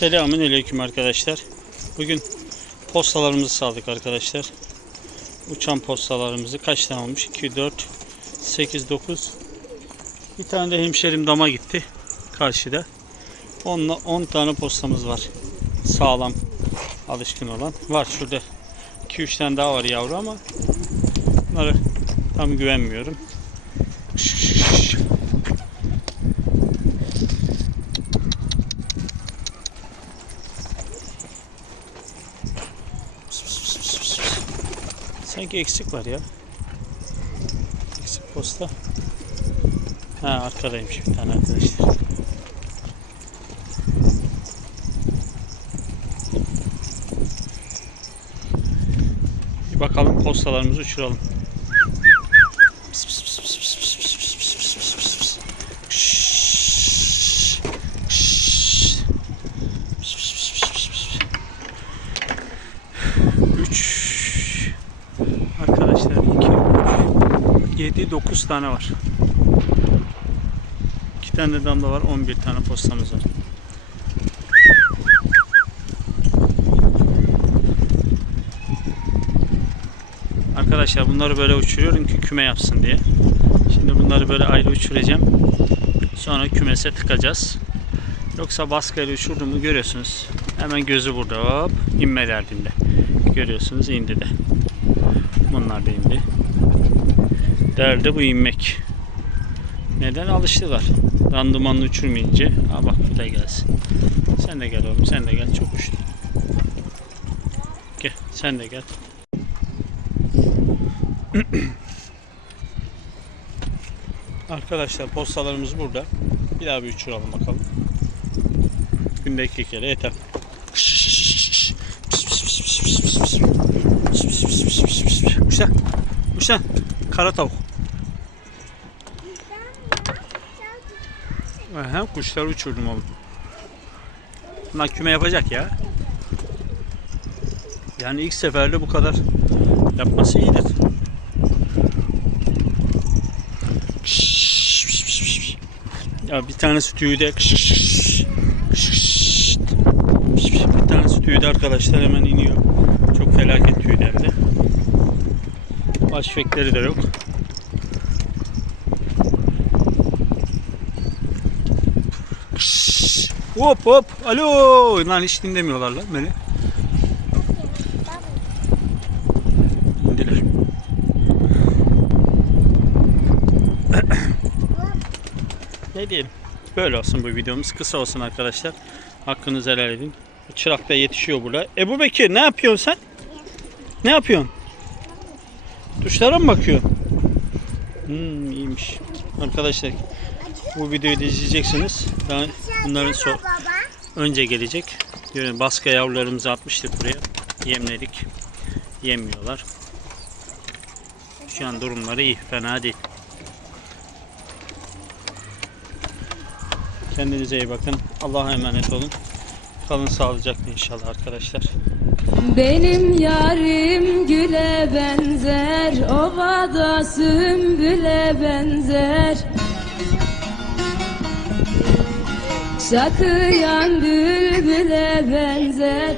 Selamün aleyküm arkadaşlar. Bugün postalarımızı saldık arkadaşlar. Uçan postalarımızı kaç tane olmuş? 2, 4, 8, 9. Bir tane de hemşerim dama gitti. Karşıda. 10, 10 tane postamız var. Sağlam. Alışkın olan. Var şurada 2-3 tane daha var yavru ama bunları tam güvenmiyorum. Sanki eksik var ya. Eksik posta. Ha arkadaymış bir tane arkadaşlar. Bir bakalım postalarımızı uçuralım. 2 7 9 tane var. 2 tane damla var. 11 tane postamız var. Arkadaşlar bunları böyle uçuruyorum ki küme yapsın diye. Şimdi bunları böyle ayrı uçuracağım. Sonra kümese tıkacağız. Yoksa baskıyla uçurduğumu görüyorsunuz. Hemen gözü burada hop inme derdinde. Görüyorsunuz indi de. Bunlar da indi. Derdi bu inmek. Neden? Alıştılar. Randımanlı uçurmayınca. Aa bak bu da gelsin. Sen de gel oğlum sen de gel. Çok uçtun. Gel sen de gel. Arkadaşlar postalarımız burada. Bir daha bir uçuralım bakalım. Günde iki kere yeter. Uçta. Uçta. Kara tavuk. Aha, kuşları uçurdum oğlum. Bunlar küme yapacak ya. Yani ilk seferde bu kadar yapması iyidir. Ya bir tanesi tüyde bir tanesi tüyde arkadaşlar hemen iniyor. Çok felaket hem de. Baş fekleri de yok. Hop hop. Alo. Lan hiç dinlemiyorlar lan beni. İndiler. ne diyelim. Böyle olsun bu videomuz. Kısa olsun arkadaşlar. Hakkınızı helal edin. Çırak da yetişiyor burada. Ebu Bekir ne yapıyorsun sen? Ne yapıyorsun? Tuşlara mı bakıyorsun? Hmm, iyiymiş. Arkadaşlar bu videoyu da izleyeceksiniz. Ben bunların so önce gelecek. Görün baskı yavrularımızı atmıştık buraya. Yemledik. Yemiyorlar. Şu an durumları iyi. Fena değil. Kendinize iyi bakın. Allah'a emanet olun. Kalın sağlıcakla inşallah arkadaşlar. Benim yarim güle benzer, ovada sümbüle benzer. Şakıyan bülbüle benzer,